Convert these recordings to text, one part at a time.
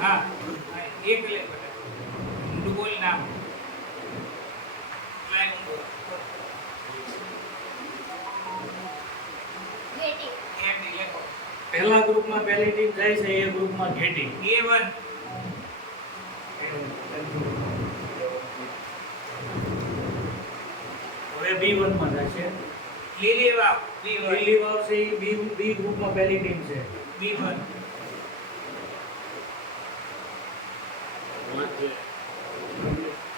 હા એક લે ઊંડું બોલ નામ લાય ઊંડું ઘેટી લખો પહેલા ગ્રુપમાં પહેલી ટીમ જાય છે એ ગ્રુપમાં ઘેટી A1 હવે B1 માં જશે લીલી વાવ B1 લીલી વાવ છે એ બી ગ્રુપમાં પહેલી ટીમ છે B1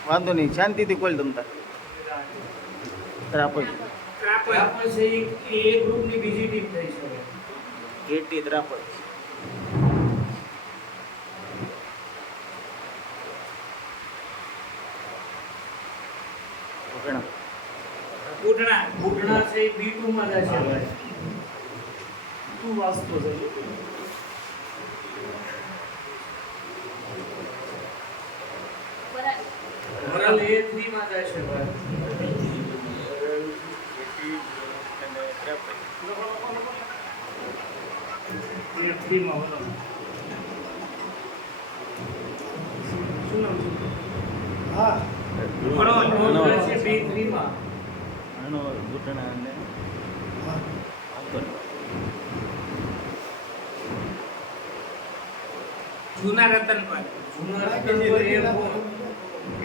વાંધો નહીં, શાંતિથી કોલ તમતા ત્રાપજ ત્રાપજ આપણે છે એ ગ્રુપની બીજી ટીમ થઈ છે ઘેટી ત્રાપજ ઉડણા બુઢણા છે એ B2 માં જશે તું વાંચતો જજો. વરલ A3 માં જશે ભાઈ એ ફ્રીમાં બોલો. શું નામ છે? હા વરલ જશે B3 માં આનો ઘૂંટણા અને જૂના રતન પર જૂના રતન પર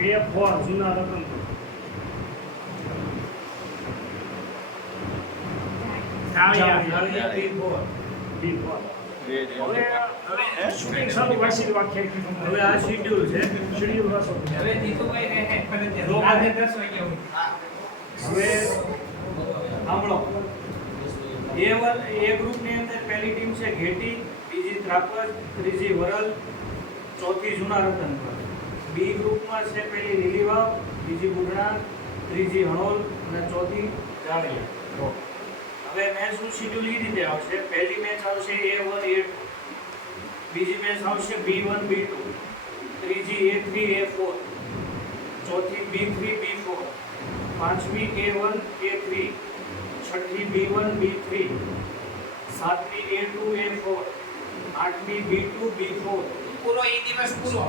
A4 જૂના રતન. સાળિયા B4 B4. હવે હવે શૂટિંગ ચાલુ વાંચી વાક્ય હવે આ શેડ્યુલ છે શેડ્યુલ વાંચો. હવે જીતુભાઈ રહે ફરજિયાત રાતે 10 વાગ્યા હવે સાંભળો A1 એ ગ્રુપની અંદર પહેલી ટીમ છે ઘેટી, બીજી ત્રાપજ, ત્રીજી વરલ, ચોથી જૂના રતનપર. બી ગ્રુપમાં છે પહેલી લીલી વાવ, બીજી બુઢણા, ત્રીજી હણોલ અને ચોથી જાળિયા. હવે મેચનું શેડ્યુલ એ રીતે આવશે. પહેલી મેચ આવશે A1 A2, બીજી મેચ આવશે B1 B2, ત્રીજી A3 A4, ચોથી B3 B4, પાંચમી A1 A3, છઠ્ઠી B1 B3, સાતમી A2 A4, આઠમી B2 B4. પૂરો એ દિવસ પૂરો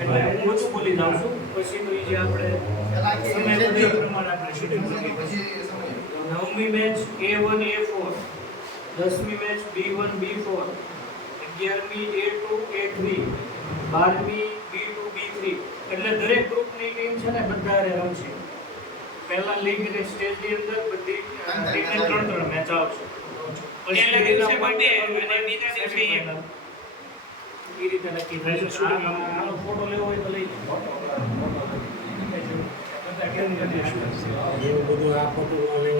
એટલે હું ઓછું બોલી જાઉં છું પછી તો એ જે આપણે સમય વધે પ્રમાણે આપણે શેડ્યુલ કરીએ. નવમી મેચ A1 A4, દસમી match B1 B4, 11મી A2 A3, 12મી B2 B3. એટલે દરેક ગ્રુપની ટીમ છે ને બધા રમશે. પહેલા લીગ સ્ટેજની અંદર બધી ટીમને 3-3 મેચ આવશે. પહેલા દિવસે બબે અને બીજા દિવસે એક. એ રીતે નક્કી થાય છે. આનો ફોટો લેવો હોય તો લઈ લો. એવું બધું આ ફોટો